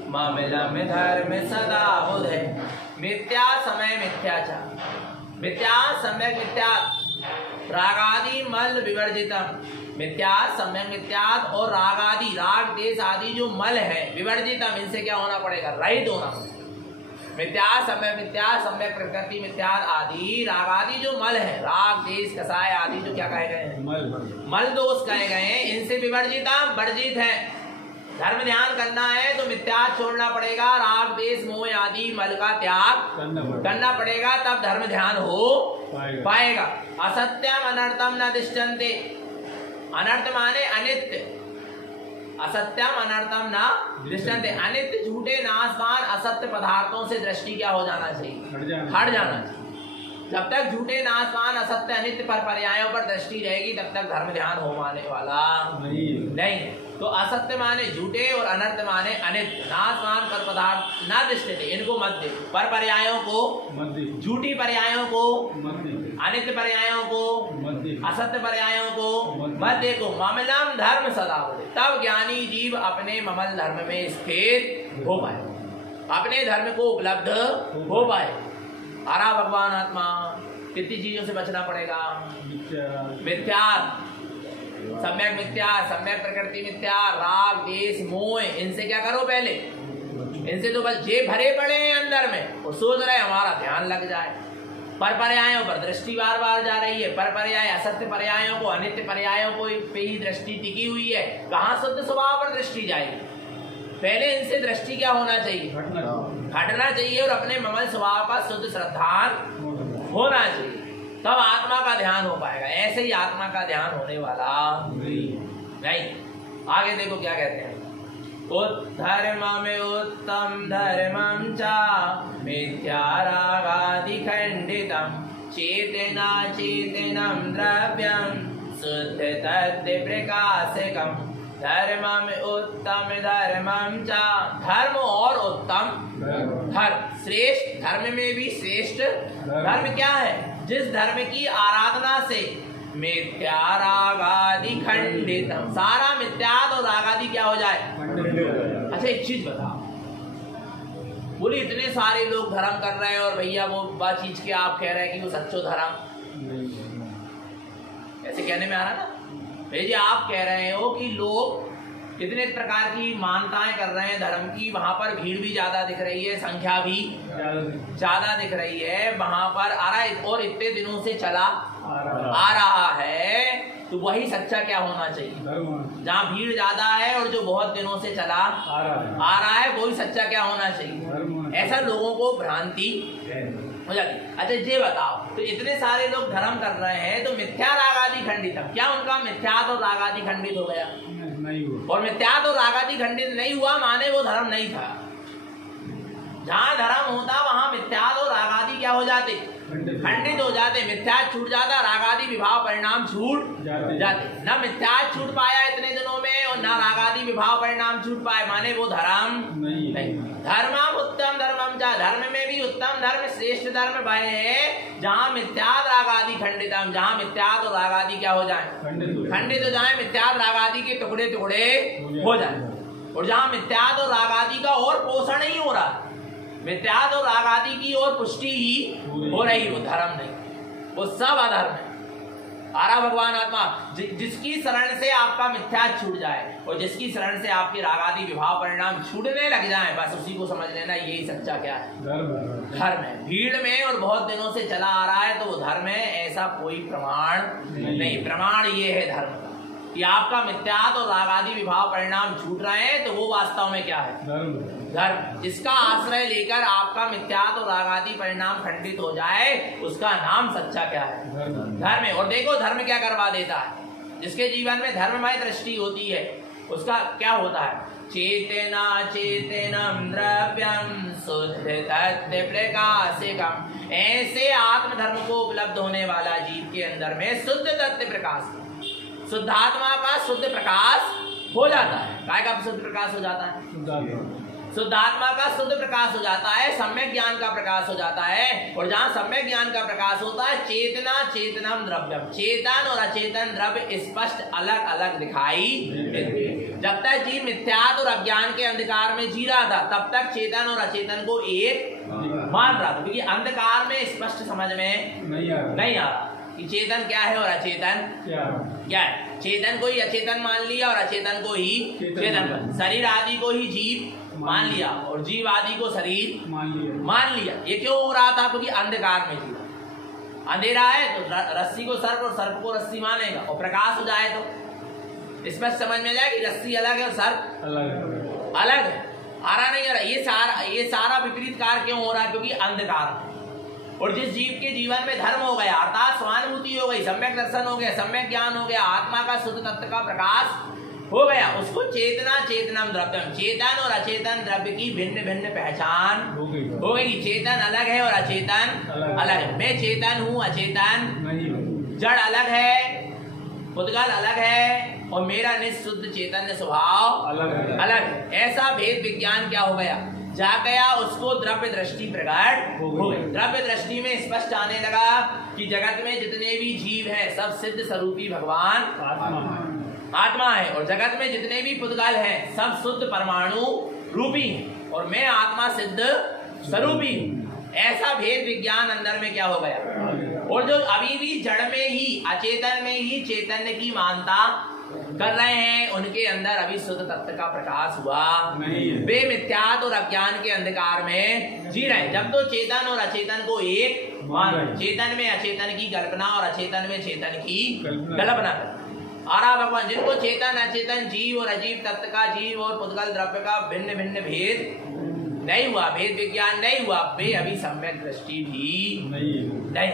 ममलम धर्म सदा बुधे। मिथ्या समय मिथ्याचार, मिथ्या सम्यक मिथ्या, रागादि मल विवर्जितम, मिथ्या सम्यक मिथ्यात और रागादि, राग देश आदि जो मल है, विवर्जितम, इनसे क्या होना पड़ेगा? रहित होना पड़ेगा। मिथ्या सम्यक मिथ्या, सम्यक प्रकृति मिथ्या आदि, रागादि जो मल है, राग देश कसाय आदि जो क्या कहे गए हैं? मल दोष कहे गए हैं, इनसे विवर्जितम, वर्जित है। धर्म ध्यान करना है तो मिथ्या छोड़ना पड़ेगा, राग देश मोह आदि मल का त्याग करना पड़ेगा, तब धर्म ध्यान हो पाएगा। असत्यम अनर्थम न दिष्टन्ते, अनर्थ माने अनित्य, असत्यम अनर्थम न दृष्टन्ते, अनित्य झूठे नाशवान असत्य पदार्थों से दृष्टि क्या हो जाना चाहिए? हट जाना चाहिए। जब तक झूठे नाशवान असत्य अनित्य पर पर्यायों पर दृष्टि रहेगी तब तक धर्म ध्यान हो पाने वाला नहीं। तो असत्य माने झूठे और अनर्थ माने अनित्य, नाशवान पर पदार्थ न दृष्टि थे, इनको मत देखो। पर पर्यायों को, झूठी पर्यायों को, अनित्य पर्यायों को, असत्य पर्यायों को मत देखो। ममलम धर्म सदा बोले, तब ज्ञानी जीव अपने ममल धर्म में स्थित हो पाए, अपने धर्म को उपलब्ध हो पाए। आरा भगवान आत्मा कितनी चीजों से बचना पड़ेगा? मिथ्या, सम्यक मिथ्या, सम्यक प्रकृति मिथ्या, राग देश मोह, इनसे क्या करो? पहले इनसे तो बस जे भरे पड़े हैं अंदर में, वो सोच रहे हमारा ध्यान लग जाए। पर पर्यायों पर दृष्टि बार बार जा रही है, पर पर्याय असत्य पर्यायों को, अनित्य पर्यायों को पे ही दृष्टि टिकी हुई है। कहाँ शुद्ध स्वभाव पर दृष्टि जाएगी? पहले इनसे दृष्टि क्या होना चाहिए? हटना चाहिए, और अपने ममल स्वभाव का शुद्ध श्रद्धान होना चाहिए, तब आत्मा का ध्यान हो पाएगा। ऐसे ही आत्मा का ध्यान होने वाला नहीं। आगे देखो क्या कहते हैं। उत्धर्मम उत्तम धर्मम चा मिथ्या रागादि खंडितम चेतना चेतनम द्रव्यम शुद्ध तत्व प्रकाशकम। धर्मम उत्तम धर्मम चा, धर्म और उत्तम धर्म, श्रेष्ठ धर्म में भी श्रेष्ठ धर्म क्या है? जिस धर्म की आराधना से मिथ्या रागादि खंडित, सारा मिथ्याद और रागादि क्या हो जाए? अच्छा एक चीज बताओ, बोले इतने सारे लोग धर्म कर रहे हैं और भैया वो बात चीज के आप कह रहे हैं कि वो सच्चो धर्म, ऐसे कहने में आ रहा ना भैया जी, आप कह रहे हो कि लोग कितने प्रकार की मान्यताएं कर रहे हैं धर्म की, वहां पर भीड़ भी ज्यादा दिख रही है, संख्या भी ज्यादा दिख रही है, वहां पर आ रहा है और इतने दिनों से चला आ रहा है, तो वही सच्चा क्या होना चाहिए? जहाँ भीड़ ज्यादा है और जो बहुत दिनों से चला आ रहा है वही सच्चा क्या होना चाहिए? ऐसा लोगों को भ्रांति हो जाती। अच्छा ये बताओ, तो इतने सारे लोग धर्म कर रहे हैं तो मिथ्या राग आदि खंडित, क्या उनका मिथ्यात्व और राग आदि खंडित हो गया? नहीं हुआ। और मिथ्यात्व और राग आदि खंडित नहीं हुआ माने वो धर्म नहीं था। जहाँ धर्म होता वहां मिथ्यात्व और राग आदि क्या हो जाते? खंडित हो जाते। मिथ्या छूट जाता, राग आदि विभाव परिणाम छूट जाते। न मिथ्या छूट पाया इतने दिनों में और न राग आदि विभाव परिणाम छूट पाए, माने वो धर्म नहीं। धर्मम उत्तम धर्मम जा, धर्म में भी उत्तम धर्म श्रेष्ठ धर्म वह है जहाँ मिथ्याद राग आदि खंडितम, जहाँ मिथ्याद और राग आदि क्या हो जाए? खंडित हो जाए, मिथ्याद राग आदि के टुकड़े टुकड़े हो जाए। और जहाँ मिथ्याद और राग आदि का और पोषण नहीं हो रहा, मिथ्याद और राग आदि की और पुष्टि ही हो रही, वो धर्म नहीं, वो सब अधर्म है। आरा भगवान आत्मा जिसकी शरण से आपका मिथ्या छूट जाए और जिसकी शरण से आपके राग आदि विभाव परिणाम छूटने लग जाए, बस उसी को समझ लेना यही सच्चा क्या है? धर्म है। भीड़ में और बहुत दिनों से चला आ रहा है तो वो धर्म है, ऐसा कोई प्रमाण नहीं। प्रमाण ये है धर्म का कि आपका मिथ्यात्व और राग आदि विभाव परिणाम छूट रहे हैं, तो वो वास्तव में क्या है? धर्म। जिसका आश्रय लेकर आपका मिथ्यात्व और राग आदि परिणाम खंडित हो जाए, उसका नाम सच्चा क्या है? धर्म है। और देखो धर्म क्या करवा देता है, जिसके जीवन में धर्ममय दृष्टि होती है उसका क्या होता है? चेतना चेतनम द्रव्यम शुद्ध तत्व प्रकाशिकम। ऐसे आत्मधर्म को उपलब्ध होने वाला जीव के अंदर में शुद्ध तत्व प्रकाश, शुद्धात्मा का शुद्ध प्रकाश हो जाता है। काय का शुद्ध प्रकाश हो जाता है? शुद्धात्मा का शुद्ध प्रकाश हो जाता है, सम्यक ज्ञान का प्रकाश हो जाता है। और जहाँ सम्यक ज्ञान का प्रकाश होता है, चेतना चेतनम द्रव्यम, चेतन और अचेतन द्रव्य स्पष्ट अलग अलग दिखाई देते। जब तक जीव मिथ्यात्व और अज्ञान के अंधकार में जी रहा था, तब तक चेतन और अचेतन को एक मान रहा था, क्योंकि अंधकार में स्पष्ट समझ में नहीं आ रहा कि चेतन क्या है और अचेतन क्या है। चेतन को ही अचेतन मान लिया और अचेतन को ही चेतन, शरीर आदि को ही जीव मान लिया और जीव आदि को शरीर मान लिया। ये क्यों हो रहा था? क्योंकि अंधकार में जीव, अंधेरा है तो रस्सी को सर्प और सर्प को रस्सी मानेगा, और प्रकाश हो जाए तो इसमें समझ में जाए कि रस्सी अलग है और सर्प अलग है। आ रहा नहीं आ रहा? ये सारा विपरीत कार्य क्यों हो रहा है? क्योंकि अंधकार। और जिस जीव के जीवन में धर्म हो गया, अर्थात स्वानुभूति हो गई, सम्यक दर्शन हो गया, सम्यक ज्ञान हो गया, आत्मा का शुद्ध तत्व का प्रकाश हो गया, उसको चेतना चेतनम द्रव्यम, चेतन और अचेतन द्रव्य की भिन्न भिन्न पहचान हो गई। चेतन अलग है और अचेतन अलग है। मैं चेतन हूँ, अचेतन जड़ अलग है, पुद्गल अलग है, और मेरा निःशुद्ध चैतन्य स्वभाव अलग है। ऐसा भेद विज्ञान क्या हो गया? जा गया, उसको द्रव्य दृष्टि प्रकट हो गई। द्रव्य दृष्टि में स्पष्ट आने लगा कि जगत में जितने भी जीव हैं सब सिद्ध स्वरूपी भगवान आत्मा है, और जगत में जितने भी पुद्गल हैं सब शुद्ध परमाणु रूपी हैं, और मैं आत्मा सिद्ध स्वरूपी हूँ। ऐसा भेद विज्ञान अंदर में क्या हो गया? और जो अभी भी जड़ में ही, अचेतन में ही चैतन्य की मानता कर रहे हैं, उनके अंदर अभी शुद्ध तत्व का प्रकाश हुआ नहीं। वे मिथ्यात्व और अज्ञान के अंधकार में जी रहे हैं। जब तो चेतन और अचेतन को एक मान, चेतन में अचेतन की कल्पना और अचेतन में चेतन की कल्पना कर आरा भगवान, जिनको चेतन अचेतन जीव और अजीव तत्व का, जीव और पुद्गल द्रव्य का भिन्न भिन्न भेद नहीं हुआ, भेद विज्ञान नहीं हुआ, वे अभी सम्यक दृष्टि भी नहीं।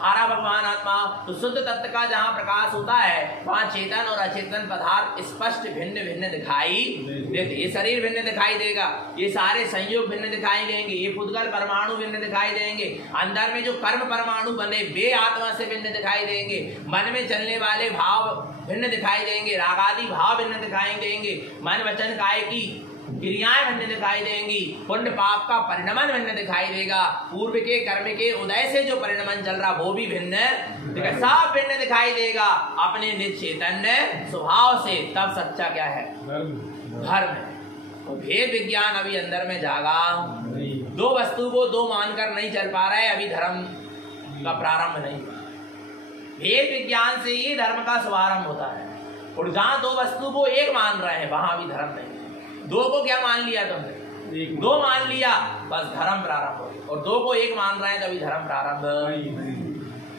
आरा भगवान आत्मा तो शुद्ध तत्व का जहाँ प्रकाश होता है वहाँ चेतन और अचेतन पदार्थ स्पष्ट भिन्न भिन्न दिखाई देते। ये शरीर भिन्न दिखाई देगा, ये सारे संयोग भिन्न दिखाई देंगे, ये पुद्गल परमाणु भिन्न दिखाई देंगे, अंदर में जो कर्म परमाणु बने वे आत्मा से भिन्न दिखाई देंगे, मन में चलने वाले भाव भिन्न दिखाई देंगे, रागादि भाव भिन्न दिखाई देंगे, मन वचन काय की क्रियाएं भिन्न दिखाई देंगी, पुण्य पाप का परिणमन भिन्न दिखाई देगा, पूर्व के कर्म के उदय से जो परिणमन चल रहा वो भी भिन्न, सब भिन्न दिखाई देगा अपने निज चैतन्य स्वभाव से। तब सच्चा क्या है? धर्म। तो भेद विज्ञान अभी अंदर में जागा, दो वस्तु को दो मानकर नहीं चल पा रहा है, अभी धर्म का प्रारंभ नहीं। भेद विज्ञान से ही धर्म का शुभारंभ होता है। और जहां दो वस्तु को एक मान रहे हैं वहां भी धर्म नहीं। दो को क्या मान लिया तुमने? दो मान लिया, बस धर्म प्रारंभ हो गया। और दो को एक मान रहे हैं तभी धर्म प्रारंभ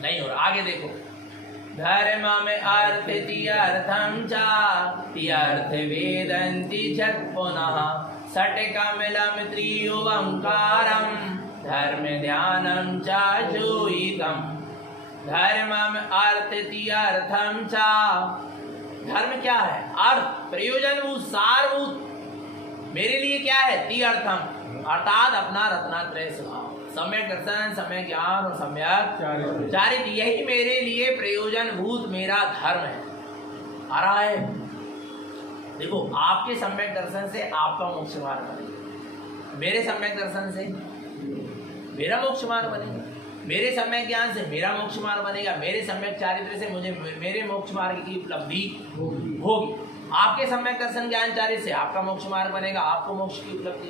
नहीं हो रहा। आगे देखो, धर्म में अर्थ तियर्थम चा तियर्थ वेदन्ति छत पुनः षट्कमलम त्रियुवंकारम धर्म ध्यानम चा जोहितम। धर्म में अर्थ तियर्थम चा, धर्म क्या है? अर्थ, प्रयोजनभूत, सारभूत। मेरे लिए क्या है? तियर्थम, अर्थात अपना रत्नात्रय स्वभाव, सम्यक दर्शन, सम्यक ज्ञान और सम्यक चारित, यही मेरे लिए प्रयोजनभूत मेरा धर्म है। आ रहा है? देखो, आपके सम्यक दर्शन से आपका मोक्ष मार्ग बनेगा, मेरे सम्यक दर्शन से मेरा मोक्ष मार्ग बनेगा, मेरे सम्यक ज्ञान से मेरा मोक्ष मार्ग बनेगा, मेरे सम्यक चारित्र से मुझे मेरे मोक्ष मार्ग की उपलब्धि होगी। आपके सम्यक दर्शन ज्ञान चारित्र से आपका मोक्ष मार्ग बनेगा, आपको मोक्ष की उपलब्धि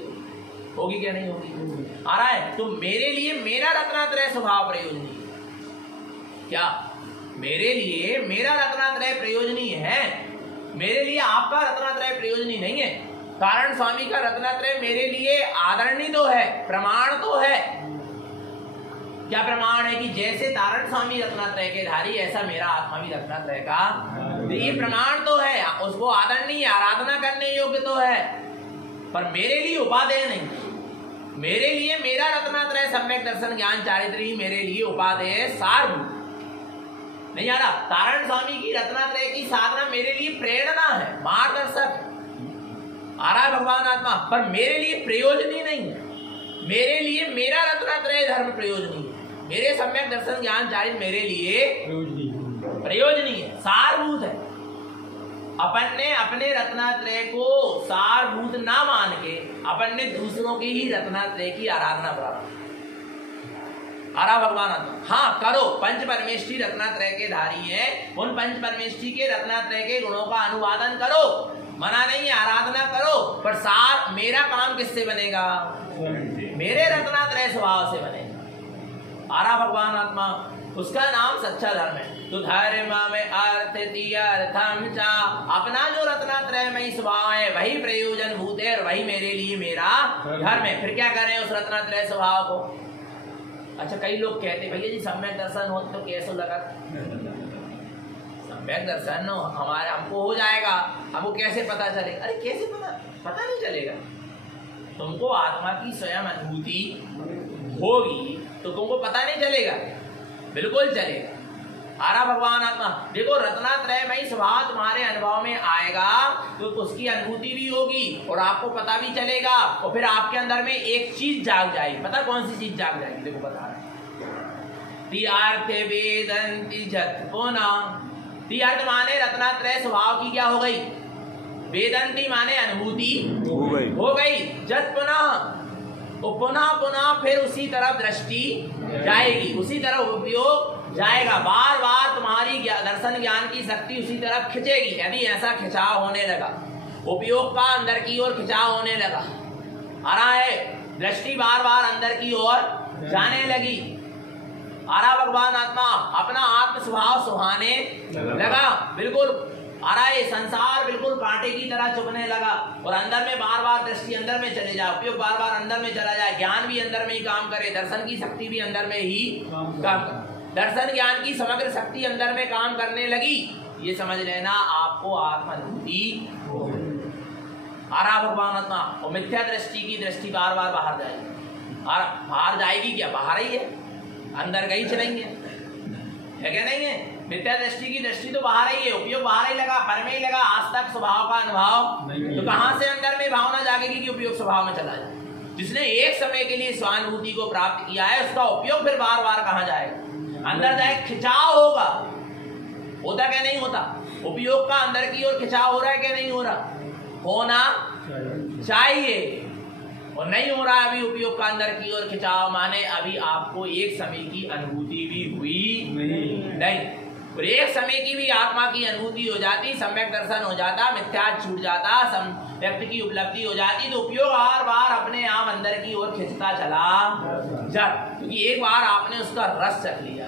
होगी क्या नहीं होगी? आ रहा है? तो मेरे लिए मेरा रत्नात्रय स्वभाव प्रयोजनीय, क्या मेरे लिए मेरा रत्नात्रय प्रयोजनीय है? मेरे लिए आपका रत्नात्रय प्रयोजनीय नहीं है। कारण स्वामी का रत्नात्रय मेरे लिए आदरणीय तो है, प्रमाण तो है। क्या प्रमाण है? कि जैसे तारण स्वामी रत्नात्रय के धारी, ऐसा मेरा आत्मा भी रत्नात्रय का, तो ये प्रमाण तो है, उसको आदरणीय, आराधना करने योग्य तो है, पर मेरे लिए उपादेय नहीं। मेरे लिए मेरा रत्नात्रय सम्यक दर्शन ज्ञान चारित्र ही मेरे लिए उपादेय सारभूत नहीं। आ रहा? तारण स्वामी की रत्नात्रय की साधना मेरे लिए प्रेरणा है, मार्गदर्शक आ रहा है भगवान आत्मा, पर मेरे लिए प्रयोजनीय नहीं है। मेरे लिए मेरा रत्नात्रय धर्म प्रयोजनीय है, मेरे सम्यक दर्शन ज्ञान चारित्र मेरे लिए प्रयोजनीय है, सारभूत है। अपन ने अपने रत्नात्रय को सारभूत ना मान के अपन ने दूसरों की ही रत्नात्रय की आराधना प्रारंभ। आरा भगवान आत्मा, हाँ करो, पंच परमेष्ठी रत्नात्रय के धारी हैं, उन पंच परमेष्ठी के रत्नात्रय के गुणों का अनुवादन करो, मना नहीं है, आराधना करो, पर सार मेरा काम किससे बनेगा? मेरे रत्नात्रय स्वभाव से बनेगा। आरा भगवान आत्मा, उसका नाम सच्चा धर्म है। तो धर्म में अर्थ तियर्थम चा, अपना जो रत्नात्रय में स्वभाव है वही प्रयोजन भूत है और वही मेरे लिए मेरा धर्म है। फिर क्या करें उस रत्नात्रय स्वभाव को? अच्छा, कई लोग कहते भैया जी सम्यक दर्शन हो तो कैसे लगा? सम्यक दर्शन हमारे हमको हो जाएगा, हमको कैसे पता चलेगा? अरे कैसे पता नहीं चलेगा। तुमको आत्मा की स्वयं अनुभूति होगी तो तुमको पता नहीं चलेगा? बिल्कुल चलेगा। आरा भगवान आत्मा, देखो रत्नात्रय में स्वभाव तुम्हारे अनुभव में आएगा तो उसकी अनुभूति भी होगी और आपको पता भी चलेगा, और फिर आपके अंदर में एक चीज जाग जाएगी। पता कौन सी चीज जाग जाएगी? देखो बता रहे हैं, तियर्थ वेदन्ति जत पुनः। तियर्थ माने रत्नात्रय स्वभाव की क्या हो गई? वेदन्ति माने अनुभूति हो गई। जत पुनः, तो पुनः पुनः फिर उसी तरफ दृष्टि जाएगी, उसी तरफ उपयोग जाएगा। बार बार तुम्हारी दर्शन ज्ञान की शक्ति उसी तरफ खिंचेगी। यदि ऐसा खिंचाव होने लगा, उपयोग का अंदर की ओर खिंचाव होने लगा, आ रहा है, दृष्टि बार बार अंदर की ओर जाने लगी, आ रहा भगवान आत्मा अपना आत्म स्वभाव सुहाने लगा, बिल्कुल आ रहा है, संसार बिल्कुल कांटे की तरह चुभने लगा और अंदर में बार बार दृष्टि अंदर में चले जाए, उपयोग बार बार अंदर में चला जाए, ज्ञान भी अंदर में ही काम करे, दर्शन की शक्ति भी अंदर में ही काम करे, दर्शन ज्ञान की समग्र शक्ति अंदर में काम करने लगी। ये समझ लेना आपको आत्मानुभूति आ रहा भगवान आत्मा। और मिथ्या दृष्टि की दृष्टि बार बार बाहर जाएगी, बाहर जाएगी क्या? बाहर ही है, अंदर गई चलेंगे है क्या? नहीं है। मिथ्या दृष्टि की दृष्टि तो बाहर ही है, उपयोग बाहर ही लगा, पर में ही लगा, आज तक स्वभाव का अनुभव तो कहां से अंदर में भावना जागेगी कि उपयोग स्वभाव में चला जाए? जिसने एक समय के लिए स्वानुभूति को प्राप्त किया है उसका उपयोग फिर बार बार कहां जाएगा? अंदर जाए, खिंचाव होगा, होता क्या नहीं होता? उपयोग का अंदर की ओर खिंचाव हो रहा है क्या नहीं हो रहा? होना चाहिए और नहीं हो रहा अभी उपयोग का अंदर की ओर खिंचाव, माने अभी आपको एक समय की अनुभूति भी हुई नहीं। और एक समय की भी आत्मा की अनुभूति हो जाती, सम्यक दर्शन हो जाता, मिथ्या छूट जाता, व्यक्ति की उपलब्धि हो जाती, तो उपयोग बार बार अपने आप अंदर की ओर खिंचता चला जाता, क्योंकि एक बार आपने उसका रस चख लिया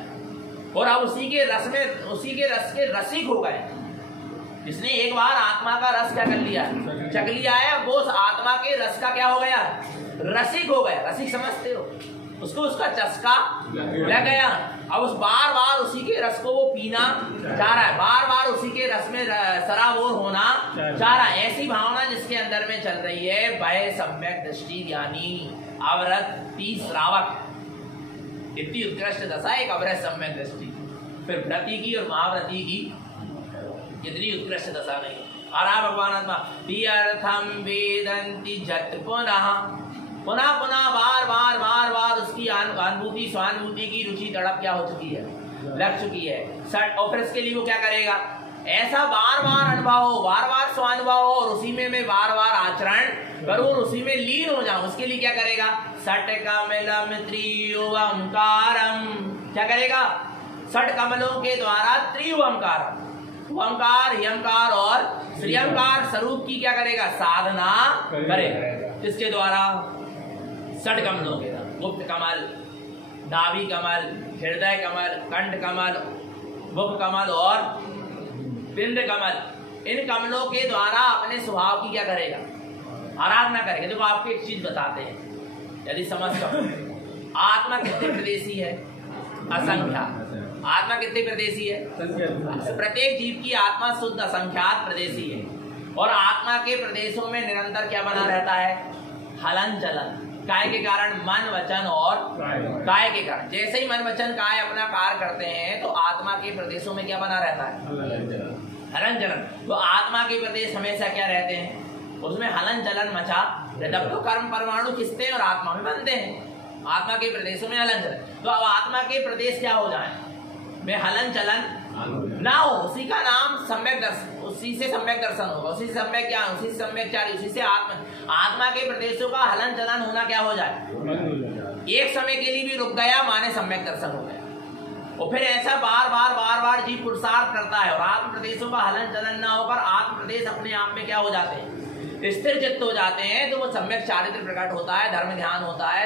और अब उसी के रस के रसिक हो गए। जिसने एक बार आत्मा का रस क्या कर लिया, चख लिया है, वो उस आत्मा के रस का क्या हो गया, रसिक हो गया। रसिक समझते हो, उसको उसका चस्का लग गया। अब उस बार बार उसी के रस को वो पीना चाह रहा है, बार बार उसी के रस में सराबोर होना चाह रहा है। ऐसी भावना जिसके अंदर में चल रही है, वह सम्यक दृष्टि ज्ञानी अवरति श्रावक, इतनी उत्कृष्ट दशा एक अवरत सम्यक दृष्टि। फिर व्रति की और महाव्रति की इतनी उत्कृष्ट दशा नहीं। और भगवान आत्मा तीर्थम वेदंती जत पुनः पुनः पुनः बार बार बार बार उसकी अनुभूति स्वानुभूति की रुचि तड़प क्या हो चुकी है, लग चुकी है। और फिर इसके लिए वो क्या करेगा, ऐसा बार बार अनुभव हो, बार बार स्वानुभव हो, और उसी में मैं बार बार आचरण करूं और उसी में लीन हो जाऊं। उसके लिए क्या करेगा, सट कमलम त्रिओंकारम, क्या करेगा, सट कमलों के द्वारा त्रिओंकार, ओंकार ह्यंकार और श्रीयंकार स्वरूप की क्या करेगा, साधना करेगा। किसके द्वारा, सट कमलों के द्वारा, गुप्त कमल, नाभि कमल, हृदय कमल, कंठ कमल, मुख कमल और बिंद कमल। इन कमलों के द्वारा अपने स्वभाव की क्या करेगा, आराधना करेगा। देखो आपको एक चीज बताते हैं, यदि समझ सको, आत्मा कितने प्रदेशी है, असंख्यात। आत्मा कितने प्रदेशी है, प्रत्येक जीव की आत्मा शुद्ध असंख्यात प्रदेशी है। और आत्मा के प्रदेशों में निरंतर क्या बना रहता है, हलन चलन, काय के कारण मन वचन और काय के कारण। जैसे ही मन वचन काय अपना कार्य करते हैं तो आत्मा के प्रदेशों में क्या बना रहता है, हलन चलन। तो आत्मा के प्रदेश हमेशा क्या रहते हैं, उसमें हलन चलन मचा। जब तो कर्म परमाणु खिंचते हैं और आत्मा में बनते हैं, आत्मा के प्रदेशों में हलन चलन। तो अब आत्मा के प्रदेश क्या हो जाए, में हलन चलन ना हो, उसी का नाम सम्यक दर्शन, उसी से सम्यक दर्शन होगा, उसी से सम्यक ज्ञान, उसी से सम्यक चारी, उसी से आत्मा के प्रदेशों का हलन चलन होना क्या हो जाए, एक समय के लिए भी रुक गया माने सम्यक दर्शन हो गया। और फिर ऐसा बार बार बार बार जीव पुरुषार्थ करता है और आत्म प्रदेशों का हलन चलन ना होकर आत्म प्रदेश अपने आप में क्या हो जाते हैं, स्थिर चित्त हो जाते हैं। तो वो सम्यक चारित्र प्रकट होता है, धर्म ध्यान होता है,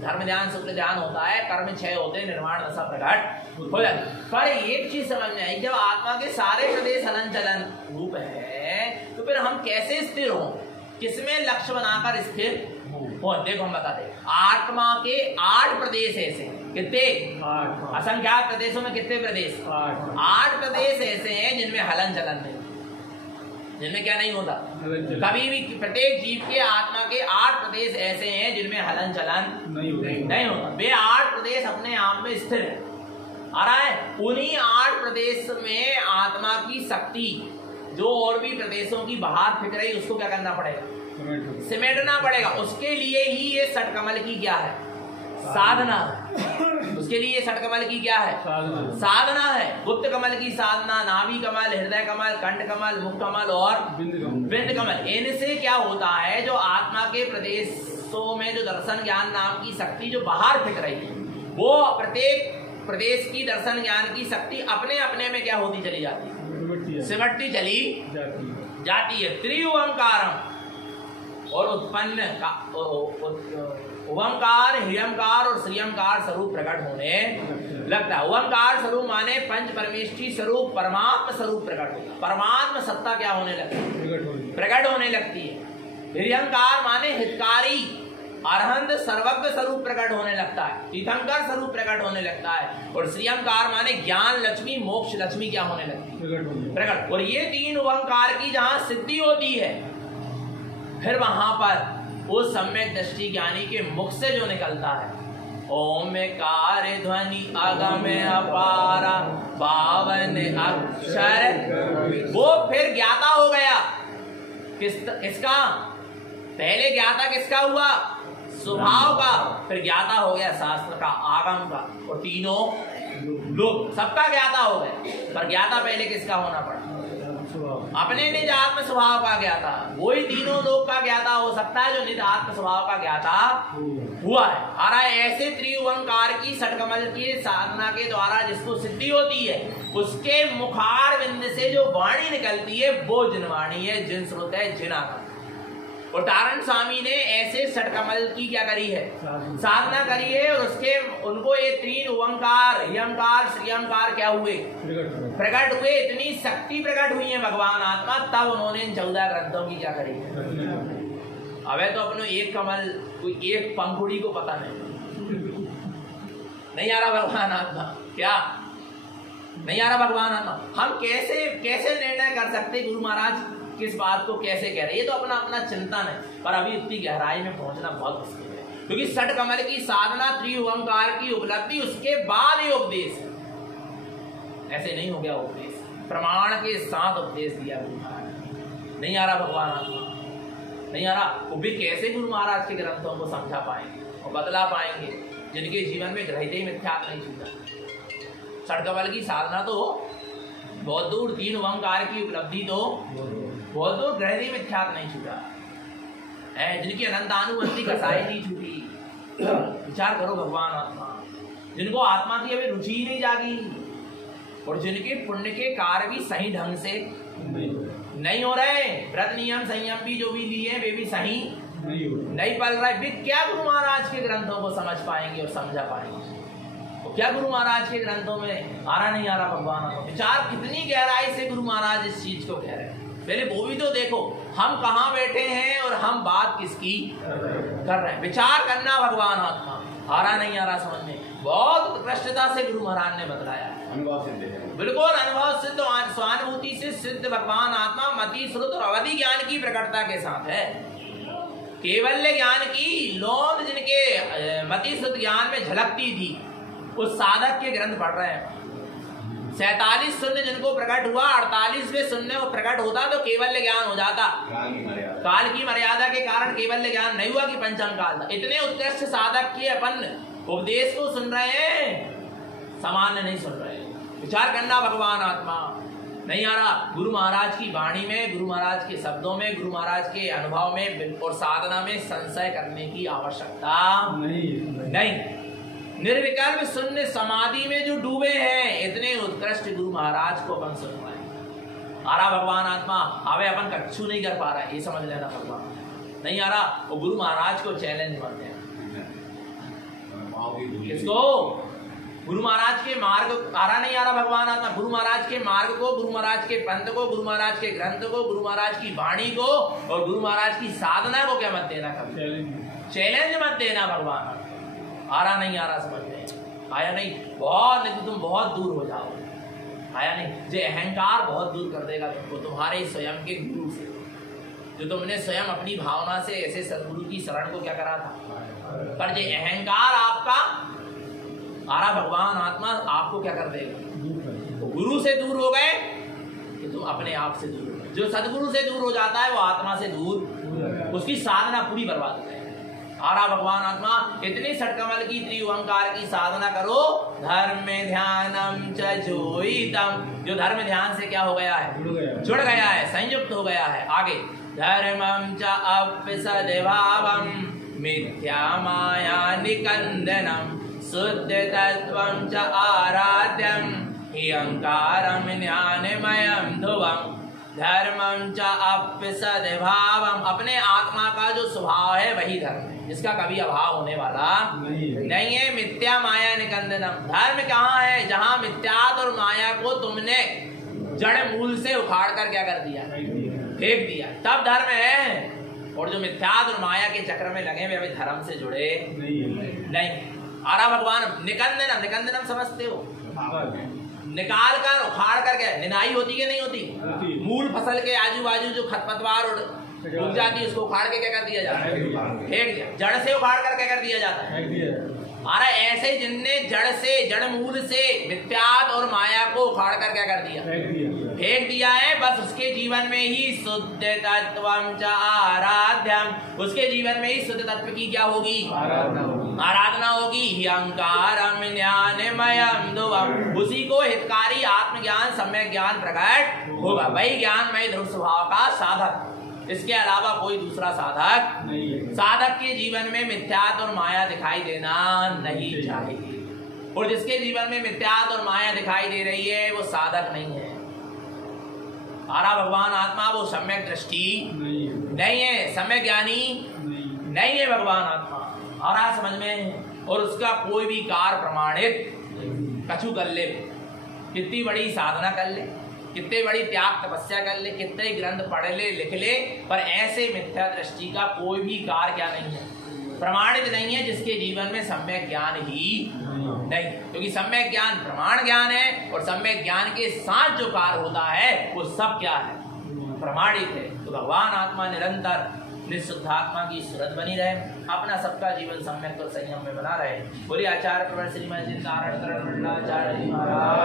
धर्म ध्यान शुक्ल ध्यान होता है, कर्म क्षय होते हैं, निर्माण दशा प्रकट हो जाती है। पर एक चीज समझ में आई, जब आत्मा के सारे प्रदेश हलन चलन रूप है तो फिर हम कैसे स्थिर हो, किसमें लक्ष्य बनाकर स्थिर हो। देखो हम बताते, आत्मा के 8 प्रदेश ऐसे, कितने, असंख्यात प्रदेशों में कितने प्रदेश, 8 प्रदेश ऐसे हैं जिनमें हलन चलन नहीं, जिनमें क्या नहीं होता कभी भी। प्रत्येक जीव के आत्मा के 8 प्रदेश ऐसे हैं जिनमें हलन चलन नहीं होता। वे 8 प्रदेश अपने आप में स्थिर है। आ रहा है, उन्हीं 8 प्रदेश में आत्मा की शक्ति जो और भी प्रदेशों की बाहर फिक रही, उसको क्या करना पड़ेगा, सिमेटना पड़ेगा। उसके लिए ही ये सट कमल की क्या है, साधना। उसके लिए सट कमल की क्या है, साधना है। गुप्त कमल की साधना, नाभि कमल, हृदय कमल, कंठ कमल, मुख कमल और बिंद कमल। इनसे क्या होता है, जो आत्मा के प्रदेशों में जो दर्शन ज्ञान नाम की शक्ति जो बाहर फिक रही है, वो प्रत्येक प्रदेश की दर्शन ज्ञान की शक्ति अपने अपने में क्या होती चली जाती है, सिमटती चली जाती है। त्रिओंकारम और उत्पन्न का ओंकार, ह्यंकार और श्रीयंकार स्वरूप प्रकट होने लगता है। ओंकार स्वरूप माने पंच परमेष्ठी स्वरूप परमात्मा स्वरूप प्रकट होता है, परमात्मा सत्ता क्या होने लगती है, प्रकट होने लगती है। ह्यंकार माने हितकारी अरहंत सर्वज्ञ स्वरूप प्रकट होने लगता है, तीर्थंकर स्वरूप प्रकट होने लगता है। और श्रीयंकार माने ज्ञान लक्ष्मी मोक्ष लक्ष्मी क्या होने लगती है, प्रकट। और ये 3 ओंकार की जहां सिद्धि होती है, फिर वहां पर उस सम्यक दृष्टि ज्ञानी के मुख से जो निकलता है, ओमकार ध्वनि अगम अपारा पावन अक्षर, वो फिर ज्ञाता हो गया। किसका, पहले ज्ञाता किसका हुआ, स्वभाव का, फिर ज्ञाता हो गया शास्त्र का, आगम का, और तीनों लोग सबका ज्ञाता हो गए। पर ज्ञाता पहले किसका होना पड़ा, अपने निज आत्म स्वभाव का ज्ञाता। वही तीनों लोग का ज्ञाता हो सकता है जो निज आत्म स्वभाव का ज्ञाता हुआ है। और ऐसे त्रिओंकार की सटकमल की साधना के द्वारा जिसको सिद्धि होती है, उसके मुखार बिंद से जो वाणी निकलती है वो जिन वाणी है, जिन श्रुत है, जिन आत्मा। और तारण स्वामी ने ऐसे षटकमल की क्या करी है, साधना करी है। और उसके उनको ये तीन ओंकार, यमकार, श्रीयंकार क्या हुए, प्रकट हुए। इतनी शक्ति प्रकट हुई है भगवान आत्मा, तब उन्होंने इन 14 ग्रंथों की क्या करी है। अबे तो अपने एक कमल, कोई एक पंखुड़ी को पता नहीं आ रहा भगवान आत्मा, क्या नहीं आ रहा भगवान आत्मा। हम कैसे कैसे निर्णय कर सकते गुरु महाराज किस बात को कैसे कह रहे हैं, ये तो अपना अपना चिंतन है। पर अभी इतनी गहराई में पहुंचना बहुत मुश्किल है, क्योंकि षट कमल की साधना, त्रिओंकार की उपलब्धि, उसके बाद ये उपदेश है। ऐसे नहीं हो गया उपदेश, प्रमाण के साथ उपदेश दिया गुरु महाराज। नहीं आ रहा भगवान आत्मा, नहीं आ रहा। वो भी कैसे गुरु महाराज के ग्रंथों को समझा पाएंगे और बदला पाएंगे, जिनके जीवन में ग्रहित ही मिथ्यात्व नहीं छूटा। षट कमल की साधना तो बहुत दूर, तीन ओंकार की उपलब्धि तो बहुत दूर, ग्रहित मिथ्यात्व नहीं छूटा है, जिनकी अनंतानुबंधी कसाई नहीं छूटी। विचार करो भगवान आत्मा, जिनको आत्मा की अभी रुचि ही नहीं जागी, और जिनके पुण्य के कार्य भी सही ढंग से नहीं हो रहे, व्रत नियम संयम भी जो भी लिए वे भी सही नहीं पल रहे, वे क्या गुरु महाराज के ग्रंथों को समझ पाएंगे और समझा पाएंगे। तो क्या गुरु महाराज के ग्रंथों में आ रहा नहीं आ रहा भगवान को। विचार कितनी गहराई से गुरु महाराज इस चीज को कह रहे हैं। पहले वो भी तो देखो, हम कहाँ बैठे हैं और हम बात किसकी कर रहे हैं। विचार करना भगवान आत्मा, आ रहा नहीं आ रहा समझ में, बहुत उत्कृष्टता से गुरु महाराज ने बतलाया है। बिल्कुल अनुभव सिद्ध, स्वानुभूति से सिद्ध भगवान आत्मा मति श्रुत और अवधि ज्ञान की प्रकटता के साथ है। केवल्य ज्ञान की लोंद जिनके मति श्रुत ज्ञान में झलकती थी, उस साधक के ग्रंथ पढ़ रहे हैं। 47 शून्य जिनको प्रकट हुआ, 48वें शून्य वो प्रकट होता तो केवल्य ज्ञान हो जाता। काल की मर्यादा के कारण केवल्य ज्ञान नहीं हुआ कि पंचम काल था। इतने उत्कृष्ट साधक के अपन उपदेश को सुन रहे हैं, सामान्य नहीं सुन रहे। विचार करना भगवान आत्मा, नहीं आ रहा। गुरु महाराज की वाणी में, गुरु महाराज के शब्दों में, गुरु महाराज के अनुभव में और साधना में संशय करने की आवश्यकता नहीं। निर्विकल्प शून्य समाधि में जो डूबे हैं, इतने उत्कृष्ट गुरु महाराज को अपन सुन रहे हैं। आ रहा भगवान आत्मा, आवे अपन कच्छु नहीं कर पा रहा है, ये समझ लेना भगवान नहीं आ रहा। वो गुरु महाराज को चैलेंज मानते हैं। किसको? गुरु महाराज के मार्ग आ रहा नहीं आ रहा भगवान आत्मा। गुरु महाराज के मार्ग को, गुरु महाराज के पंथ को, गुरु महाराज के ग्रंथ को, गुरु महाराज की वाणी को और गुरु महाराज की साधना को क्या मत देना, कभी चैलेंज मत देना भगवान। आ रहा नहीं आ रहा समझ में आया नहीं, बहुत नहीं तुम बहुत दूर हो जाओ। आया नहीं, जो अहंकार बहुत दूर कर देगा तुमको तुम्हारे स्वयं के गुरु से, जो तुमने स्वयं अपनी भावना से ऐसे सदगुरु की शरण को क्या करा था। पर जो अहंकार आपका आ रहा भगवान आत्मा आपको क्या कर देगा। तो गुरु से दूर हो गए कि तुम अपने आप से दूर हो गए। जो सदगुरु से दूर हो जाता है वो आत्मा से दूर, उसकी साधना पूरी बर्बाद हो जाए। आ रहा भगवान आत्मा, इतनी षटकमल की त्रिओंकार की साधना करो। धर्म ध्यानम च जोईतम, जो धर्म ध्यान से क्या हो गया है, जुड़ गया है, संयुक्त हो गया है। आगे धर्मम च अप्सद्भावम मिथ्या माया निकंदनम शुद्ध तत्वं च आराध्यम ह्यंकारम ज्ञानमयम ध्रुवम। धर्मम च अप्सद्भावम, अपने आत्मा का जो स्वभाव है वही धर्म है, जिसका कभी अभाव होने वाला नहीं है। मिथ्या माया निकंदनम, धर्म कहाँ है, जहाँ मिथ्यात और माया को तुमने जड़ मूल से उखाड़ कर क्या कर दिया, फेंक दिया, तब धर्म है। और जो मिथ्यात और माया के चक्र में लगे हुए अभी धर्म से जुड़े नहीं। आरा भगवान निकंदनम, निकंदनम समझते हो, निकाल कर उखाड़ कर क्या, निनाई होती है नहीं होती। मूल फसल के आजू बाजू जो खरपतवार उग जाती है उसको उखाड़ के क्या कर दिया जाता है, फेंक दिया। जड़ से उखाड़ कर क्या कर दिया जाता है। अरे ऐसे जिनने जड़ से, जड़ मूल से मिथ्यात और माया को उखाड़ कर क्या कर दिया, फेंक दिया है, बस उसके जीवन में ही शुद्ध तत्वम च आराध्यम, उसके जीवन में ही शुद्ध तत्व की क्या होगी, आराधना होगी। अहंकारम ज्ञानमयम ध्रुवम, उसी को हितकारी आत्मज्ञान सम्यक ज्ञान प्रकट होगा। वही ज्ञानमय ध्रुव स्वभाव का साधक, इसके अलावा कोई दूसरा साधक नहीं। साधक के जीवन में मिथ्यात और माया दिखाई देना नहीं चाहिए, और जिसके जीवन में मिथ्यात और माया दिखाई दे रही है वो साधक नहीं है। आरा भगवान आत्मा वो सम्यक दृष्टि नहीं है, सम्यक ज्ञानी नहीं है भगवान आत्मा। आ रहा समझ में? और उसका कोई भी कार्य प्रमाणित कछु कर ले, कितनी बड़ी साधना कर ले, कितने बड़ी त्याग तपस्या कर ले, कितने ग्रंथ पढ़ ले लिख ले, पर ऐसे मिथ्या दृष्टि का कोई भी कार्य क्या नहीं है, प्रमाणित नहीं है, जिसके जीवन में सम्यक ज्ञान ही नहीं। क्योंकि सम्यक ज्ञान प्रमाण ज्ञान है, और सम्यक ज्ञान के साथ जो कार्य होता है वो सब क्या है, प्रमाणित है। तो भगवान आत्मा निरंतर निःशुद्धात्मा की सूरत बनी रहे, अपना सबका जीवन सम्यक और संयम में बना रहे। बोलिए आचार्य प्रवर श्रीमद नारायण करण मंडलाचार्य महाराज।